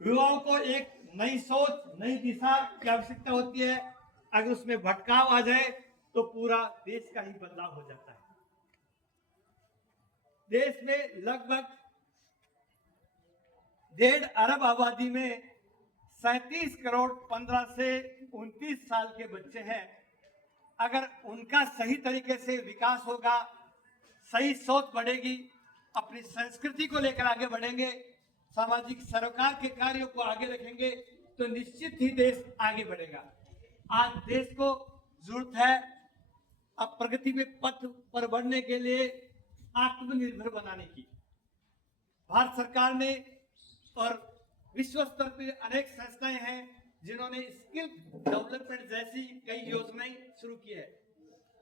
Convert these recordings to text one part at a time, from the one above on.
युवाओं को एक नई सोच, नई दिशा की आवश्यकता होती है। अगर उसमें भटकाव आ जाए तो पूरा देश का ही बदलाव हो जाता है। देश में लगभग 1.5 अरब आबादी में 37 करोड़ 15 से 29 साल के बच्चे हैं। अगर उनका सही तरीके से विकास होगा, सही सोच बढ़ेगी, अपनी संस्कृति को लेकर आगे बढ़ेंगे, सामाजिक सरोकार के कार्यों को आगे रखेंगे, तो निश्चित ही देश आगे बढ़ेगा। आज देश को जरूरत है अब प्रगति के पथ पर बढ़ने के लिए आत्मनिर्भर बनाने की। भारत सरकार ने और विश्व स्तर पर अनेक संस्थाएं हैं जिन्होंने स्किल डेवलपमेंट जैसी कई योजनाएं शुरू की है।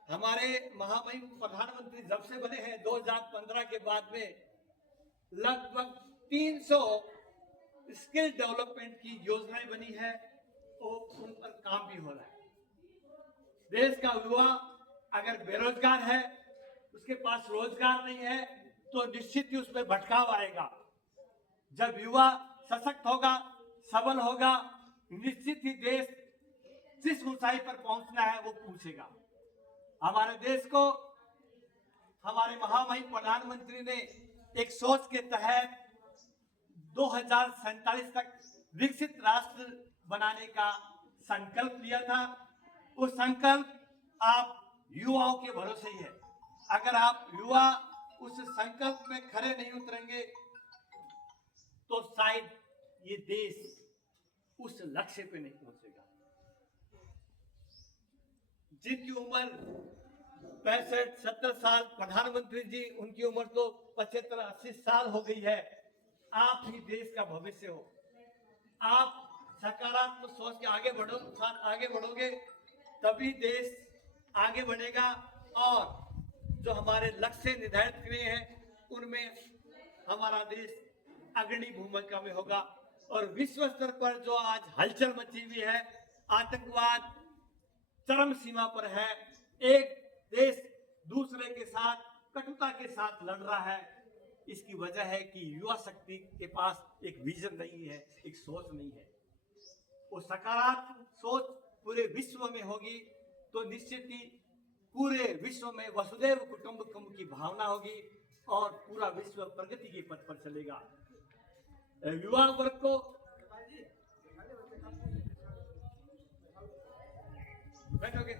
हमारे महामहिम प्रधानमंत्री जब से बने हैं 2015 के बाद में लगभग 300 स्किल डेवलपमेंट की योजनाएं बनी है और उन पर काम भी हो रहा है। देश का युवा अगर बेरोजगार है, उसके पास रोजगार नहीं है, तो निश्चित ही उसमें भटकाव आएगा। जब युवा सशक्त होगा, सबल होगा, निश्चित ही देश जिस ऊंचाई पर पहुंचना है वो पूछेगा। हमारे देश को हमारे महामहिम प्रधानमंत्री ने एक सोच के तहत 2047 तक विकसित राष्ट्र बनाने का संकल्प लिया था। वो संकल्प आप युवाओं के भरोसे ही है। अगर आप युवा उस संकल्प में खरे नहीं उतरेंगे तो शायद ये देश उस लक्ष्य पे नहीं पहुंचेगा। जिनकी उम्र 65-70 साल, प्रधानमंत्री जी उनकी उम्र तो 75-80 साल हो गई है। आप ही देश का भविष्य हो। आप सकारात्मक सोच के आगे बढ़ोगे तभी देश आगे बढ़ेगा और जो हमारे लक्ष्य निर्धारित किए हैं उनमें हमारा देश अग्रणी भूमिका में होगा। और विश्व स्तर पर जो आज हलचल मची हुई है, आतंकवाद चरम सीमा पर है, एक देश दूसरे के साथ कटुता के साथ लड़ रहा है, इसकी वजह है कि युवा शक्ति के पास एक विजन नहीं है, एक सोच नहीं है। वो सकारात्मक सोच पूरे विश्व में होगी तो निश्चित ही पूरे विश्व में वसुदैव कुटुंबकम की भावना होगी और पूरा विश्व प्रगति के पथ पर चलेगा। युवा वर्ग को बैठोगे।